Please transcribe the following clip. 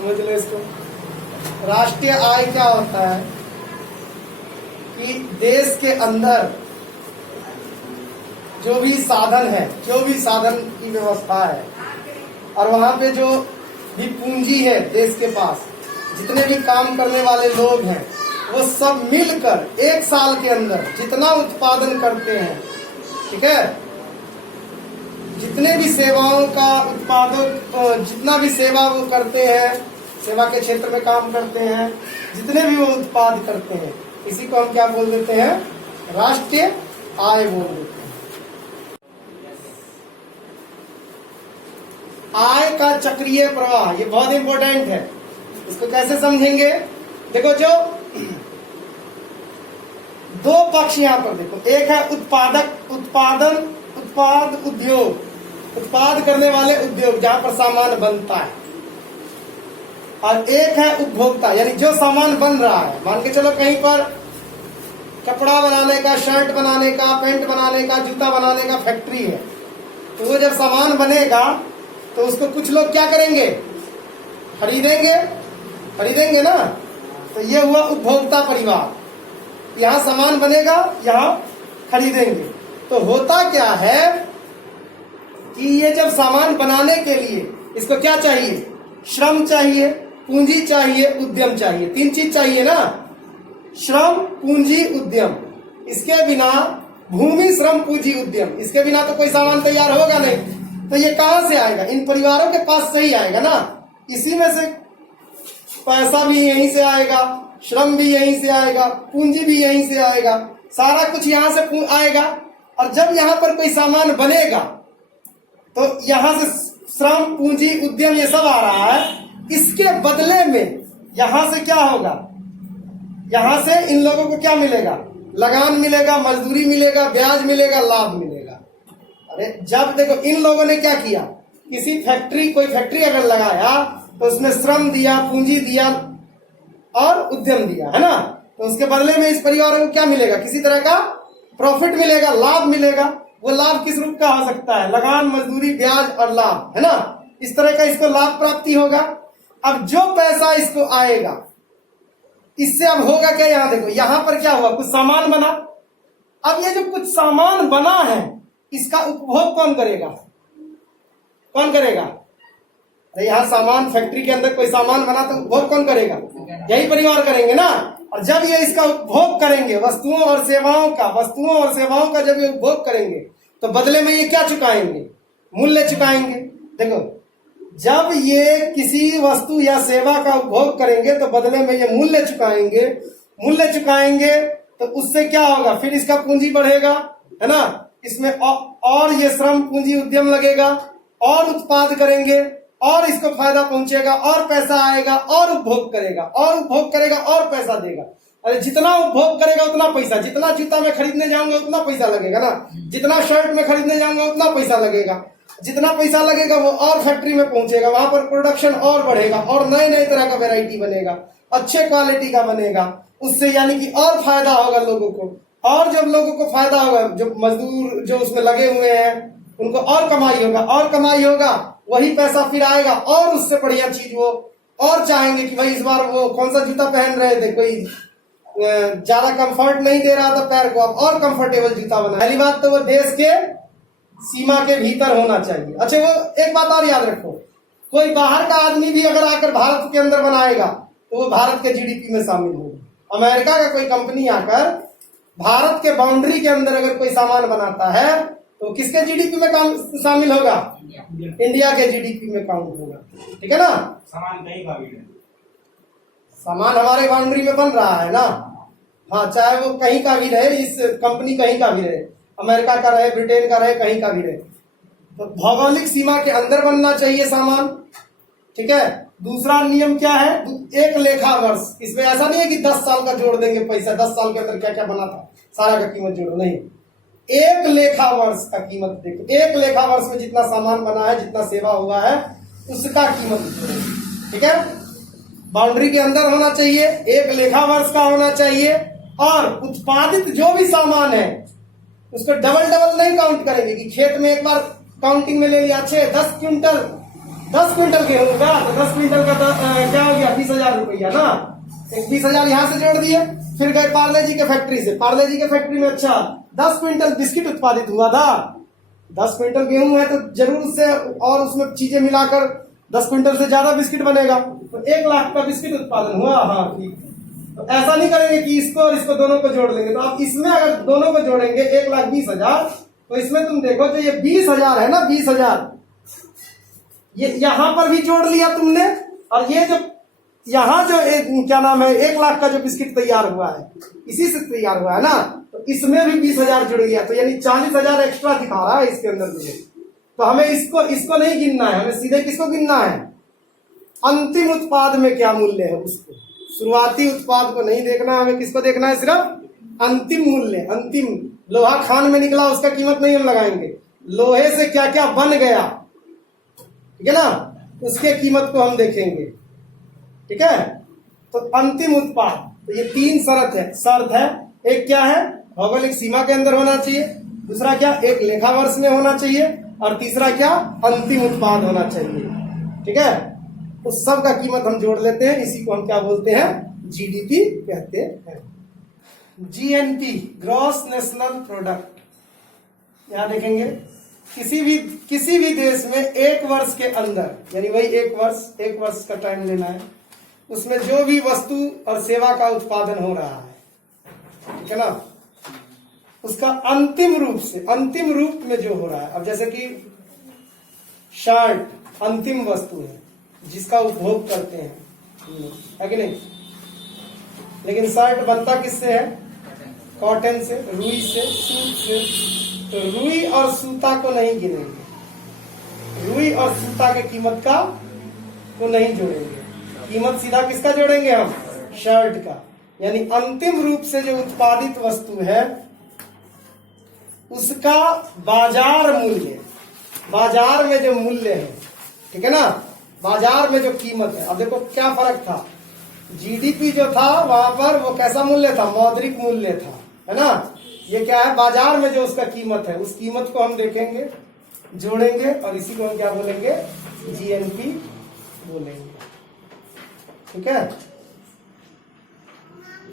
समझ लो इसको। राष्ट्रीय आय क्या होता है कि देश के अंदर जो भी साधन है, जो भी साधन की व्यवस्था है, और वहां पे जो भी पूंजी है देश के पास, जितने भी काम करने वाले लोग हैं, वो सब मिलकर एक साल के अंदर जितना उत्पादन करते हैं, ठीक है, जितने भी सेवाओं का उत्पादन, जितना भी सेवा वो करते हैं, सेवा के क्षेत्र में काम करते हैं, जितने भी वो उत्पाद करते हैं, इसी को हम क्या बोल देते हैं? राष्ट्रीय आय बोल देते हैं। आय का चक्रीय प्रवाह, ये बहुत इंपॉर्टेंट है। इसको कैसे समझेंगे? देखो, जो दो पक्ष यहां पर देखो, एक है उत्पाद उद्योग, उत्पाद करने वाले उद्योग जहां पर सामान बनता है, और एक है उपभोक्ता, यानी जो सामान बन रहा है। मान के चलो कहीं पर कपड़ा बनाने का, शर्ट बनाने का, पैंट बनाने का, जूता बनाने का फैक्ट्री है, तो वो जब सामान बनेगा तो उसको कुछ लोग क्या करेंगे? खरीदेंगे ना। तो ये हुआ उपभोक्ता परिवार, यहाँ सामान बनेगा, यहाँ खरीदेंगे। तो होता क्या है कि ये जब सामान बनाने के लिए इसको क्या चाहिए? श्रम चाहिए, पूंजी चाहिए, उद्यम चाहिए। तीन चीज चाहिए ना, श्रम, पूंजी, उद्यम। इसके बिना, भूमि, श्रम, पूंजी, उद्यम, इसके बिना तो कोई सामान तैयार होगा नहीं। तो ये कहां से आएगा? इन परिवारों के पास से ही आएगा ना। इसी में से पैसा भी यहीं से आएगा, श्रम भी यहीं से आएगा, पूंजी भी यहीं से आएगा, सारा कुछ यहां से आएगा। और जब यहां पर कोई सामान बनेगा तो यहां से श्रम, पूंजी, उद्यम ये सब आ रहा है। इसके बदले में यहां से क्या होगा? यहां से इन लोगों को क्या मिलेगा? लगान मिलेगा, मजदूरी मिलेगा, ब्याज मिलेगा, लाभ मिलेगा। अरे जब देखो इन लोगों ने क्या किया, कोई फैक्ट्री अगर लगाया तो उसमें श्रम दिया, पूंजी दिया और उद्यम दिया, है ना। तो उसके बदले में इस परिवार को क्या मिलेगा? किसी तरह का प्रॉफिट मिलेगा, लाभ मिलेगा। वो लाभ किस रूप का हो सकता है? लगान, मजदूरी, ब्याज और लाभ, है ना। इस तरह का इसको लाभ प्राप्ति होगा। अब जो पैसा इसको आएगा, इससे अब होगा क्या? यहां देखो, यहां पर क्या हुआ? कुछ सामान बना। अब ये जो कुछ सामान बना है, इसका उपभोग कौन करेगा? अरे यहाँ सामान, फैक्ट्री के अंदर कोई सामान बना तो उपभोग कौन करेगा? यही परिवार करेंगे ना। और जब ये इसका उपभोग करेंगे, वस्तुओं और सेवाओं का जब ये उपभोग करेंगे, तो बदले में ये क्या चुकाएंगे? मूल्य चुकाएंगे। देखो, जब ये किसी वस्तु या सेवा का उपभोग करेंगे तो बदले में ये मूल्य चुकाएंगे। तो उससे क्या होगा? फिर इसका पूंजी बढ़ेगा, है ना। इसमें और ये श्रम, पूंजी, उद्यम लगेगा, और उत्पाद करेंगे, और इसको फायदा पहुंचेगा, और पैसा आएगा, और उपभोग करेगा और पैसा देगा। अरे जितना उपभोग करेगा उतना पैसा, जितना जूता में खरीदने जाऊंगा उतना पैसा लगेगा ना, जितना शर्ट में खरीदने जाऊंगा उतना पैसा लगेगा, जितना पैसा लगेगा वो और फैक्ट्री में पहुंचेगा, वहां पर प्रोडक्शन और बढ़ेगा, और नए नए तरह का वैरायटी बनेगा, अच्छे क्वालिटी का बनेगा। उससे यानी कि और फायदा होगा लोगों को। और जब लोगों को फायदा होगा, जो मजदूर जो उसमें लगे हुए हैं उनको और कमाई होगा, वही पैसा फिर आएगा, और उससे बढ़िया चीज वो और चाहेंगे कि भाई इस बार वो कौन सा जूता पहन रहे थे, कोई ज्यादा कंफर्ट नहीं दे रहा था पैर को, अब और कंफर्टेबल जूता बना। पहली बात तो वो देश के सीमा के भीतर होना चाहिए। अच्छा, वो एक बात और याद रखो, कोई बाहर का आदमी भी अगर आकर भारत के अंदर बनाएगा तो वो भारत के जीडीपी में शामिल होगा। अमेरिका का कोई कंपनी आकर भारत के बाउंड्री के अंदर अगर कोई सामान बनाता है तो किसके जीडीपी में शामिल होगा? इंडिया के जीडीपी में काउंट होगा, ठीक है ना। सामान कहीं का भी नहीं, सामान हमारे बाउंड्री में बन रहा है ना। हाँ, चाहे वो कहीं का भी रहे, इस कंपनी कहीं का भी रहे, अमेरिका का रहे, ब्रिटेन का रहे, कहीं का भी रहे, तो भौगोलिक सीमा के अंदर बनना चाहिए सामान, ठीक है। दूसरा नियम क्या है? एक लेखा वर्ष। इसमें ऐसा नहीं है कि 10 साल का जोड़ देंगे पैसा, 10 साल के अंदर क्या क्या बना था सारा का कीमत जोड़ो, नहीं। एक लेखा वर्ष का कीमत देखो, एक लेखा वर्ष में जितना सामान बना है, जितना सेवा हुआ है, उसका कीमत, ठीक है। बाउंड्री के अंदर होना चाहिए, एक लेखा वर्ष का होना चाहिए, और उत्पादित जो भी सामान है उसको डबल नहीं काउंट करेंगे कि खेत में एक बार काउंटिंग में ले लिया 6-10 क्विंटल 10 क्विंटल गेहूं का, तो 10 क्विंटल का क्या हो गया, 20,000 रुपया ना। एक 20,000 यहां से जोड़ दिए, फिर गए पार्ले जी के फैक्ट्री से, पार्ले जी के फैक्ट्री में अच्छा 10 क्विंटल बिस्किट उत्पादित हुआ था। 10 क्विंटल गेहूं है तो जरूर उससे और उसमें चीजें मिलाकर 10 क्विंटल से ज्यादा बिस्किट बनेगा, तो 1 लाख का बिस्किट उत्पादन हुआ। हाँ ठीक, तो ऐसा नहीं करेंगे कि इसको और इसको दोनों को जोड़ देंगे, तो आप इसमें अगर दोनों को जोड़ेंगे 1,20,000, तो इसमें तुम देखो जो ये 20,000 है ना, 20,000 ये यहां पर भी जोड़ लिया तुमने, और ये जो यहां जो एक क्या नाम है 1 लाख का जो बिस्किट तैयार हुआ है इसी से तैयार हुआ है ना, तो इसमें भी 20,000 जुड़ गया, तो यानी 40,000 एक्स्ट्रा दिखा रहा है इसके अंदर मुझे। तो हमें इसको नहीं गिनना है, हमें सीधे किसको गिनना है, अंतिम उत्पाद में क्या मूल्य है उसको, शुरुआती उत्पाद को नहीं देखना, हमें किसको देखना है, सिर्फ अंतिम मूल्य। अंतिम लोहा खान में निकला उसका कीमत नहीं हम लगाएंगे, लोहे से क्या क्या बन गया, ठीक है ना, उसके कीमत को हम देखेंगे, ठीक है। तो अंतिम उत्पाद, तो ये 3 शर्त है। एक क्या है, भौगोलिक सीमा के अंदर होना चाहिए, दूसरा क्या, एक लेखा वर्ष में होना चाहिए, और तीसरा क्या, अंतिम उत्पाद होना चाहिए, ठीक है। उस सब का कीमत हम जोड़ लेते हैं, इसी को हम क्या बोलते हैं, जीडीपी कहते हैं। जीएनपी, ग्रॉस नेशनल प्रोडक्ट, यहां देखेंगे किसी भी देश में 1 वर्ष के अंदर, यानी वही 1 वर्ष का टाइम लेना है, उसमें जो भी वस्तु और सेवा का उत्पादन हो रहा है, ठीक है ना, उसका अंतिम रूप में जो हो रहा है। अब जैसे कि शर्ट अंतिम वस्तु है जिसका उपभोग करते हैं, है कि नहीं, लेकिन शर्ट बनता किससे है, कॉटन से, रुई से, सूत से, तो रुई और सूता को नहीं गिनेंगे, रुई और सूता के कीमत का को नहीं जोड़ेंगे, कीमत सीधा किसका जोड़ेंगे हम, शर्ट का। यानी अंतिम रूप से जो उत्पादित वस्तु है उसका बाजार मूल्य, बाजार में जो मूल्य है, ठीक है ना, बाजार में जो कीमत है। अब देखो क्या फर्क था, जीडीपी जो था वहां पर वो कैसा मूल्य था, मौद्रिक मूल्य था, है ना। ये क्या है, बाजार में जो उसका कीमत है, उस कीमत को हम देखेंगे, जोड़ेंगे, और इसी को हम क्या बोलेंगे, जीएनपी बोलेंगे, ठीक है।